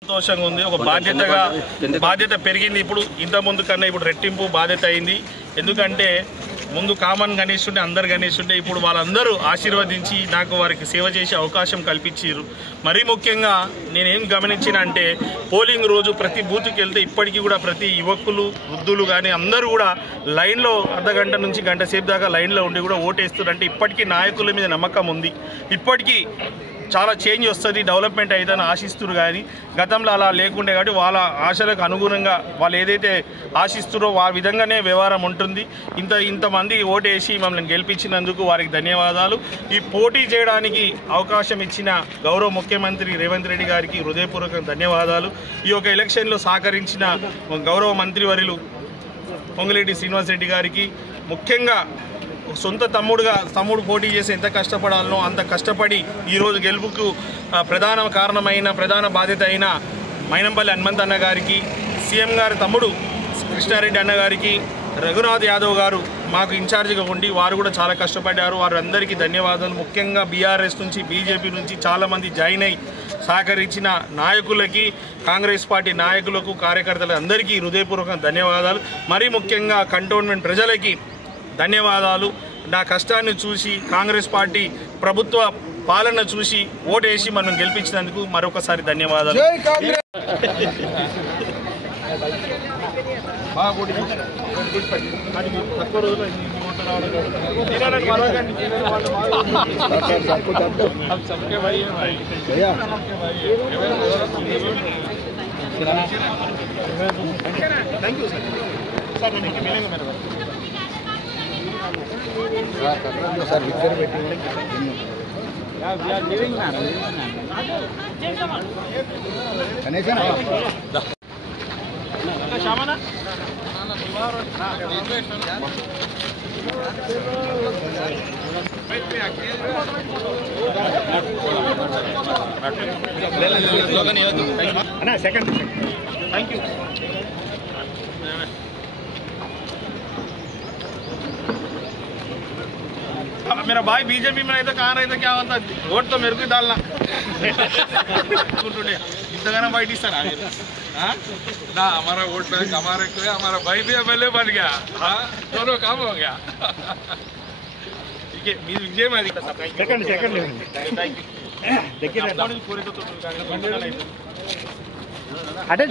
సంతోషంగా ఉంది. ఒక బాధ్యత పెరిగింది. ఇప్పుడు ఇంత ముందు కన్నా ఇప్పుడు రెట్టింపు బాధ్యత అయింది. ఎందుకంటే ముందు కామన్ గణేష్ ఉంటే అందరు గణేష్ ఉంటే ఇప్పుడు వాళ్ళందరూ ఆశీర్వదించి నాకు వారికి సేవ చేసే అవకాశం కల్పించారు. మరీ ముఖ్యంగా నేనేం గమనించిన అంటే పోలింగ్ రోజు ప్రతి బూత్కి వెళ్తే ఇప్పటికీ కూడా ప్రతి యువకులు వృద్ధులు కానీ అందరూ కూడా లైన్లో అర్ధగంట నుంచి గంట సేపు దాకా లైన్లో ఉండి కూడా ఓటేస్తున్నారు. అంటే ఇప్పటికీ నాయకుల మీద నమ్మకం ఉంది. ఇప్పటికీ చాలా చేంజ్ వస్తుంది, డెవలప్మెంట్ అవుతుందని ఆశిస్తున్నారు. కానీ గతంలో అలా లేకుండే కాబట్టి వాళ్ళ ఆశలకు అనుగుణంగా వాళ్ళు ఏదైతే ఆశిస్తున్నారో ఆ విధంగానే వ్యవహారం ఉంటుంది. ఇంతమంది ఓటేసి మమ్మల్ని గెలిపించినందుకు వారికి ధన్యవాదాలు. ఈ పోటీ చేయడానికి అవకాశం ఇచ్చిన గౌరవ ముఖ్యమంత్రి రేవంత్ రెడ్డి గారికి హృదయపూర్వక ధన్యవాదాలు. ఈ యొక్క ఎలక్షన్లో సహకరించిన గౌరవ మంత్రివర్యులు పొంగులేటి శ్రీనివాసరెడ్డి గారికి, ముఖ్యంగా సొంత తమ్ముడు పోటీ చేసి ఎంత కష్టపడాలనో అంత కష్టపడి ఈరోజు గెలుపుకు ప్రధాన బాధ్యత అయిన మైనంపల్లి హనుమంత్ అన్న గారికి, సీఎం గారి తమ్ముడు కృష్ణారెడ్డి అన్న గారికి, రఘునాథ్ యాదవ్ గారు మాకు ఇన్ఛార్జిగా ఉండి వారు కూడా చాలా కష్టపడ్డారు. వారందరికీ ధన్యవాదాలు. ముఖ్యంగా బీఆర్ఎస్ నుంచి బీజేపీ నుంచి చాలామంది జాయిన్ అయ్యి సహకరించిన నాయకులకి, కాంగ్రెస్ పార్టీ నాయకులకు, కార్యకర్తలకు అందరికీ హృదయపూర్వక ధన్యవాదాలు. మరీ ముఖ్యంగా కంటోన్మెంట్ ప్రజలకి ధన్యవాదాలు. నా కష్టాన్ని చూసి కాంగ్రెస్ పార్టీ ప్రభుత్వ పాలన చూసి ఓటేసి మనం గెలిపించినందుకు మరొకసారి ధన్యవాదాలు. Second thank you. मेरा भाई बीजेपी में रहता कहाँ रहता क्या होता, वोट तो मेरे को ही डालना इतना वाइट सर ना हमारा वोट बैंक हमारे को है, हमारा भाई भी एमएलए बन गया। हाँ दोनों काम हो गया। ठीक है विजय में सेकंड थैंक यू। देखिए पूरे तो अटे